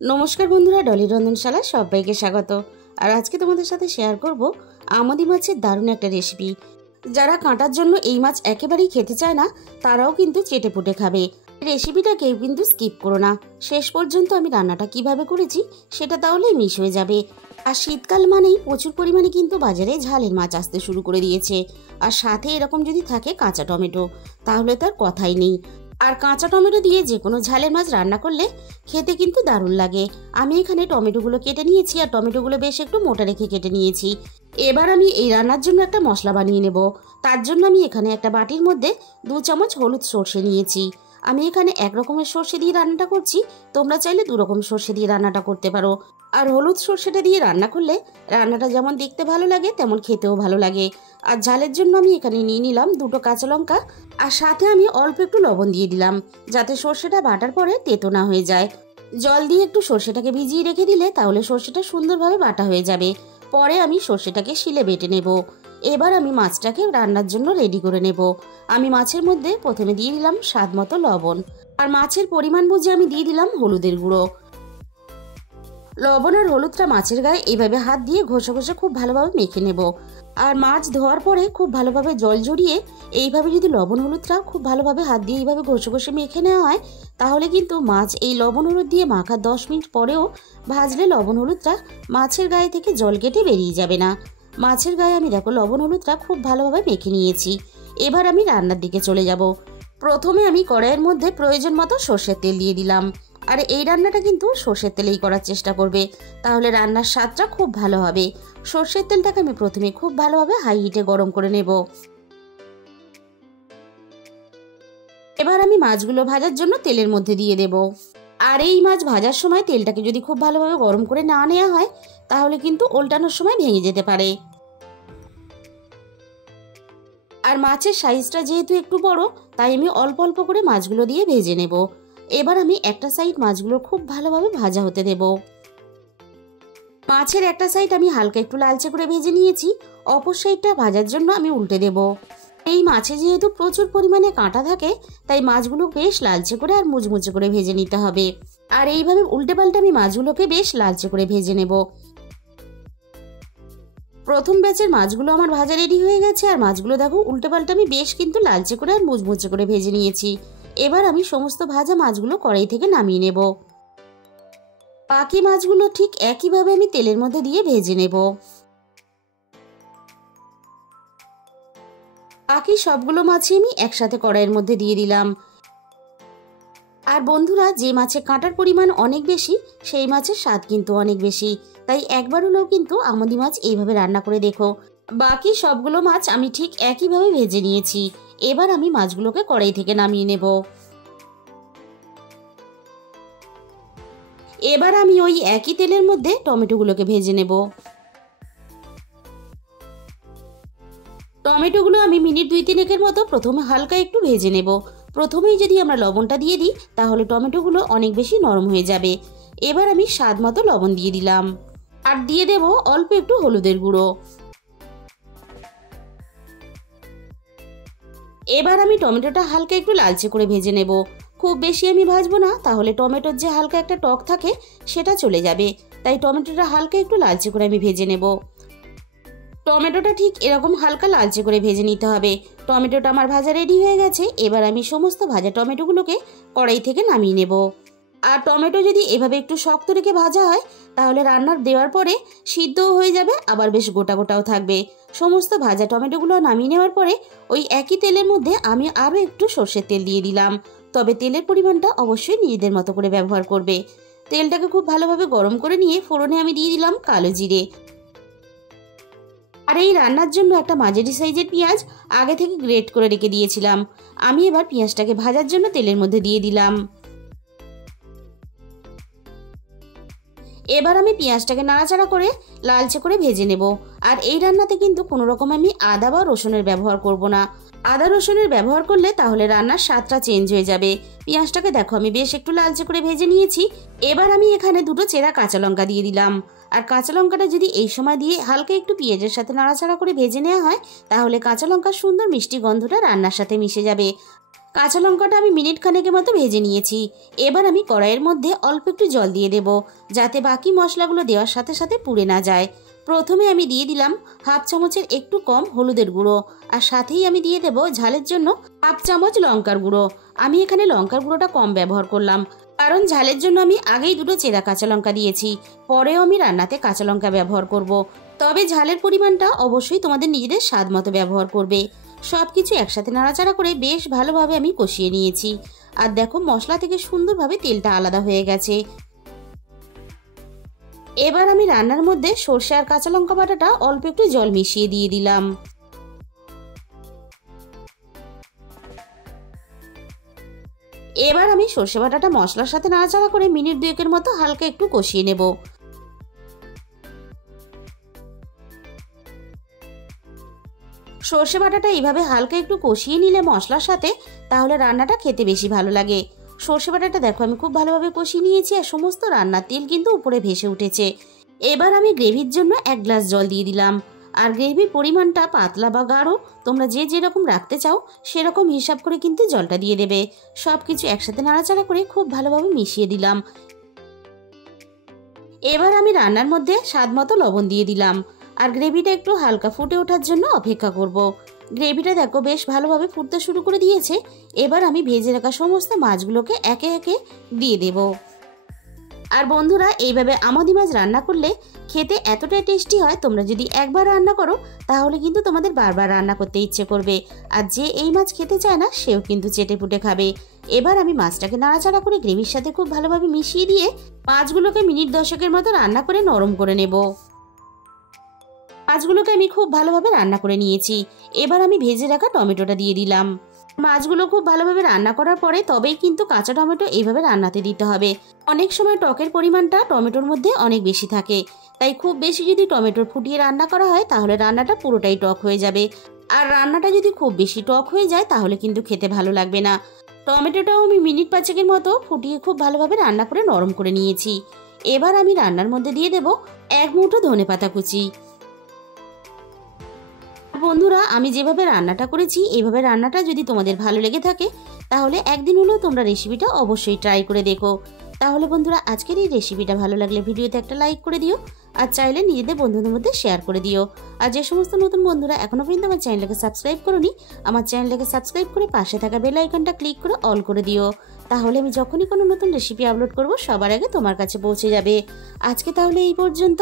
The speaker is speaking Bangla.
নমস্কার বন্ধুরা, ডলি রন্ধনশালা সবাইকে স্বাগত। আর আজকে তোমাদের সাথে শেয়ার করব আমদি মাছের দারুণ একটা রেসিপি। যারা কাঁটার জন্য এই মাছ একেবারেই খেতে চায় না তারাও কিন্তু চেটে পুটে খাবে। রেসিপিটা কেউ কিন্তু স্কিপ করো না, শেষ পর্যন্ত আমি রান্নাটা কিভাবে করেছি সেটা তাহলেই মিস হয়ে যাবে। আর শীতকাল মানেই প্রচুর পরিমাণে কিন্তু বাজারে ঝালের মাছ আসতে শুরু করে দিয়েছে। আর সাথে এরকম যদি থাকে কাঁচা টমেটো, তাহলে তার কথাই নেই। আর কাঁচা টমেটো দিয়ে যে কোনো ঝালের মাছ রান্না করলে খেতে কিন্তু দারুণ লাগে। আমি এখানে টমেটোগুলো কেটে নিয়েছি, আর টমেটোগুলো বেশ একটু মোটা রেখে কেটে নিয়েছি। এবার আমি এই রান্নার জন্য একটা মশলা বানিয়ে নেব। তার জন্য আমি এখানে একটা বাটির মধ্যে 2 চামচ হলুদ সর্ষে নিয়েছি। আমি এখানে এক রকমের সর্ষে দিয়ে রান্নাটা করছি, তোমরা চাইলে 2 রকম সর্ষে দিয়ে রান্নাটা করতে পারো। আর হলুদ সর্ষেটা দিয়ে রান্না করলে রান্নাটা যেমন দেখতে ভালো লাগে তেমন খেতেও ভালো লাগে। আর ঝালের জন্য আমি এখানে নিয়ে নিলাম 2টো কাঁচা লঙ্কা, আর সাথে আমি অল্প একটু লবণ দিয়ে দিলাম, যাতে সর্ষেটা বাটার পরে তেতো না হয়ে যায়। জল দিয়ে একটু সর্ষেটাকে ভিজিয়ে রেখে দিলে তাহলে সর্ষেটা সুন্দরভাবে বাটা হয়ে যাবে। পরে আমি সর্ষেটাকে শিলে বেটে নেব। এবার আমি মাছটাকে রান্নার জন্য রেডি করে নেব। আমি মাছের মধ্যে প্রথমে দিয়ে দিলাম স্বাদ মতো লবণ, আর মাছের পরিমাণ বুঝে আমি দিয়ে দিলাম হলুদের গুঁড়ো। লবণ আর হলুদটা মাছের গায়ে এইভাবে হাত দিয়ে ঘষে ঘষে খুব ভালোভাবে মেখে নেব। আর মাছ ধোয়ার পরে খুব ভালোভাবে জল জড়িয়ে এইভাবে যদি লবণ হলুদটা খুব ভালোভাবে হাত দিয়ে এইভাবে ঘষে ঘষে মেখে নেওয়া হয়, তাহলে কিন্তু মাছ এই লবণ হলুদ দিয়ে মাখা 10 মিনিট পরেও ভাজলে লবণ হলুদটা মাছের গায়ে থেকে জল কেটে বেরিয়ে যাবে না। মাছের গায়ে আমি দেখো লবণ হলুদটা খুব ভালোভাবে মেখে নিয়েছি। এবার আমি রান্নার দিকে চলে যাব। প্রথমে আমি কড়াইয়ের মধ্যে প্রয়োজন মতো সর্ষের তেল দিয়ে দিলাম। আর এই রান্নাটা কিন্তু সর্ষের তেলেই করার চেষ্টা করবে, তাহলে রান্নার স্বাদটা খুব ভালো হবে। সর্ষের তেলটাকে আমি প্রথমে খুব ভালোভাবে হাই হিটে গরম করে নেব। এবার আমি মাছগুলো ভাজার জন্য তেলের মধ্যে দিয়ে দেব। আর এই মাছ ভাজার সময় তেলটাকে যদি খুব ভালোভাবে গরম করে না নেওয়া হয়, তাহলে কিন্তু উল্টানোর সময় ভেঙে যেতে পারে। আর মাছের সাইজটা যেহেতু একটু বড়, তাই আমি অল্প অল্প করে মাছগুলো দিয়ে ভেজে নেব। এবার আমি একটা সাইড মাছগুলো খুব ভালোভাবে ভাজা হতে দেব। মাছের একটা সাইড আমি হালকা একটু লালচে করে ভেজে নিয়েছি, অপর সাইডটা ভাজার জন্য আমি উল্টে দেব। এই মাছে যেহেতু প্রচুর পরিমাণে কাঁটা থাকে, তাই মাছগুলো বেশ লালচে করে আর মুচমুচে করে ভেজে নিতে হবে। আর এইভাবে উল্টে পাল্টে আমি মাছগুলোকে বেশ লালচে করে ভেজে নেব। প্রথম ব্যাচের মাছগুলো আমার ভাজা রেডি হয়ে গেছে, আর মাছগুলো দেখো উল্টে পাল্টে আমি বেশ কিন্তু লালচে করে আর মুচমুচে করে ভেজে নিয়েছি। এবার আমি সমস্ত ভাজা মাছগুলো কড়াই থেকে নামিয়ে নেব। বাকি মাছগুলো ঠিক একইভাবে আমি তেলের মধ্যে দিয়ে ভেজে নেব। বাকি সবগুলো মাছই আমি একসাথে কড়াইয়ের মধ্যে দিয়ে দিলাম। আর বন্ধুরা, যে মাছে কাঁটার পরিমাণ অনেক বেশি সেই মাছের স্বাদ কিন্তু অনেক বেশি, তাই একবার হলেও কিন্তু আমদি মাছ এইভাবে রান্না করে দেখো। বাকি সবগুলো মাছ আমি ঠিক একইভাবে ভেজে নিয়েছি। এবার আমি মাছগুলোকে কড়াই থেকে নামিয়ে নেব। এবার আমি ওই একই তেলের মধ্যে টমেটোগুলোকে ভেজে নেব। টমেটোগুলো আমি মিনিট 2-3 মতো প্রথমে হালকা একটু ভেজে নেব। প্রথমেই যদি আমরা লবণটা দিয়ে দিই তাহলে টমেটোগুলো অনেক বেশি নরম হয়ে যাবে। এবার আমি স্বাদ মতো লবণ দিয়ে দিলাম, আর দিয়ে দেব অল্প একটু হলুদের গুঁড়ো। এবার আমি টমেটোটা হালকা একটু লালচে করে ভেজে নেব। খুব বেশি আমি ভাজবো না, তাহলে টমেটোর যে হালকা একটা টক থাকে সেটা চলে যাবে। তাই টমেটোটা হালকা একটু লালচে করে আমি ভেজে নেব। টমেটোটা ঠিক এরকম হালকা লালচে করে ভেজে নিতে হবে। টমেটোটা আমার ভাজা রেডি হয়ে গেছে। এবার আমি সমস্ত ভাজা টমেটোগুলোকে কড়াই থেকে নামিয়ে নেব। আর টমেটো যদি এভাবে একটু শক্ত রেখে ভাজা হয়, তাহলে রান্নার দেওয়ার পরে সিদ্ধও হয়ে যাবে, আবার বেশ গোটা গোটাও থাকবে। সমস্ত ভাজা টমেটোগুলো নামিয়ে নেওয়ার পরে ওই একই তেলের মধ্যে আমি আরও একটু সর্ষের তেল দিয়ে দিলাম। তবে তেলের পরিমাণটা অবশ্যই নিজেদের মতো করে ব্যবহার করবে। তেলটাকে খুব ভালোভাবে গরম করে নিয়ে ফোড়নে আমি দিয়ে দিলাম কালো জিরে। আর এই রান্নার জন্য একটা মাঝারি সাইজের পেঁয়াজ আগে থেকে গ্রেট করে রেখে দিয়েছিলাম। আমি এবার পেঁয়াজটাকে ভাজার জন্য তেলের মধ্যে দিয়ে দিলাম। এবার আমি পেঁয়াজটাকে নাড়াচাড়া করে লালচে করে ভেজে নেব। আর এই রান্নাতে কিন্তু কোনো রকম আমি আদা বা রসুনের ব্যবহার করব না। আদা রসুনের ব্যবহার করলে তাহলে রান্নার স্বাদটা চেঞ্জ হয়ে যাবে। পেঁয়াজটাকে দেখো আমি বেশ একটু লালচে করে ভেজে নিয়েছি। এবার আমি এখানে 2টো চেরা কাঁচা লঙ্কা দিয়ে দিলাম। আর কাঁচা লঙ্কাটা যদি এই সময় দিয়ে হালকা একটু পেঁয়াজের সাথে নাড়াচাড়া করে ভেজে নেওয়া হয়, তাহলে কাঁচা লঙ্কার সুন্দর মিষ্টি গন্ধটা রান্নার সাথে মিশে যাবে। কাঁচা লঙ্কাটা আমি মিনিট খানেকের মতো ভেজে নিয়েছি। এবার আমি কড়াইয়ের মধ্যে অল্প একটু জল দিয়ে দেব, যাতে বাকি মশলাগুলো দেওয়ার সাথে সাথে পুড়ে না যায়। প্রথমে আমি দিয়ে দিলাম হাফ চামচের একটু কম হলুদের গুঁড়ো, আর সাথেই আমি দিয়ে দেব ঝালের জন্য হাফ চামচ লঙ্কার গুঁড়ো। আমি এখানে লঙ্কার গুঁড়োটা কম ব্যবহার করলাম, কারণ ঝালের জন্য আমি আগেই দুটো চেরা কাঁচা লঙ্কা দিয়েছি। পরেও আমি রান্নাতে কাঁচা লঙ্কা ব্যবহার করব। তবে ঝালের পরিমাণটা অবশ্যই তোমাদের নিজেদের স্বাদ মতো ব্যবহার করবে। সব কিছু একসাথে নাড়াচাড়া করে বেশ ভালোভাবে আমি কষিয়ে নিয়েছি। আর দেখো মশলা থেকে সুন্দরভাবে তেলটা আলাদা হয়ে গেছে। এবার আমি রান্নার মধ্যে সর্ষে আর কাঁচা লঙ্কা বাটাটা অল্প একটু জল মিশিয়ে দিয়ে দিলাম। এবার আমি সর্ষে বাটাটা মশলার সাথে নাড়াচাড়া করে মিনিট দুয়েকের মতো হালকা একটু কষিয়ে নেব। সর্ষে বাটাটা এইভাবে হালকা একটু কষিয়ে নিলে মশলার সাথে, তাহলে রান্নাটা খেতে বেশি ভালো লাগে। সর্ষে বাটাটা দেখো আমি খুব ভালোভাবে কষিয়ে নিয়েছি, আর সমস্ত রান্নার তেল কিন্তু উপরে ভেসে উঠেছে। এবার আমি গ্রেভির জন্য 1 গ্লাস জল দিয়ে দিলাম। আর গ্রেভির পরিমাণটা পাতলা বা গাঢ় তোমরা যে যেরকম রাখতে চাও সেরকম হিসাব করে কিন্তু জলটা দিয়ে দেবে। সব কিছু একসাথে নাড়াচাড়া করে খুব ভালোভাবে মিশিয়ে দিলাম। এবার আমি রান্নার মধ্যে স্বাদ মতো লবণ দিয়ে দিলাম, আর গ্রেভিটা একটু হালকা ফুটে ওঠার জন্য অপেক্ষা করব। গ্রেভিটা দেখো বেশ ভালোভাবে ফুটতে শুরু করে দিয়েছে। এবার আমি ভেজে রাখা সমস্ত মাছগুলোকে একে একে দিয়ে দেব। আর বন্ধুরা, এইভাবে আমোদি মাছ রান্না করলে খেতে এতটাই টেস্টি হয়, তোমরা যদি একবার রান্না করো তাহলে কিন্তু তোমাদের বারবার রান্না করতে ইচ্ছে করবে। আর যে এই মাছ খেতে চায় না সেও কিন্তু চেটেপুটে খাবে। এবার আমি মাছটাকে নাড়াচাড়া করে গ্রেভির সাথে খুব ভালোভাবে মিশিয়ে দিয়ে মাছগুলোকে মিনিট 10 মতো রান্না করে নরম করে নেব। মাছগুলোকে আমি খুব ভালোভাবে রান্না করে নিয়েছি। এবার আমি ভেজে রাখা টমেটোটা দিয়ে দিলাম। মাছগুলো খুব ভালোভাবে রান্না করার পরে তবেই কিন্তু কাঁচা টমেটো এইভাবে রান্নাতে দিতে হবে। অনেক সময় টকের পরিমাণটা টমেটোর মধ্যে অনেক বেশি থাকে, তাই খুব বেশি যদি টমেটো ফুটিয়ে রান্না করা হয় তাহলে রান্নাটা পুরোটাই টক হয়ে যাবে। আর রান্নাটা যদি খুব বেশি টক হয়ে যায় তাহলে কিন্তু খেতে ভালো লাগবে না। টমেটোটাও আমি মিনিট 5 মতো ফুটিয়ে খুব ভালোভাবে রান্না করে নরম করে নিয়েছি। এবার আমি রান্নার মধ্যে দিয়ে দেব 1 মুঠো ধনেপাতা কুচি। বন্ধুরা, আমি যেভাবে রান্নাটা করেছি এইভাবে রান্নাটা যদি তোমাদের ভালো লেগে থাকে তাহলে একদিন হলেও তোমরা রেসিপিটা অবশ্যই ট্রাই করে দেখো। তাহলে বন্ধুরা, আজকের এই রেসিপিটা ভালো লাগলে ভিডিওতে একটা লাইক করে দিও, আর চাইলে নিজেদের বন্ধুদের মধ্যে শেয়ার করে দিও। আর যে সমস্ত নতুন বন্ধুরা এখনো পর্যন্ত আমার চ্যানেলটাকে সাবস্ক্রাইব করোনি, আমার চ্যানেলটাকে সাবস্ক্রাইব করে পাশে থাকা বেল আইকনটা ক্লিক করে অল করে দিও। তাহলে আমি যখনই কোনো নতুন রেসিপি আপলোড করব সবার আগে তোমার কাছে পৌঁছে যাবে। আজকে তাহলে এই পর্যন্ত।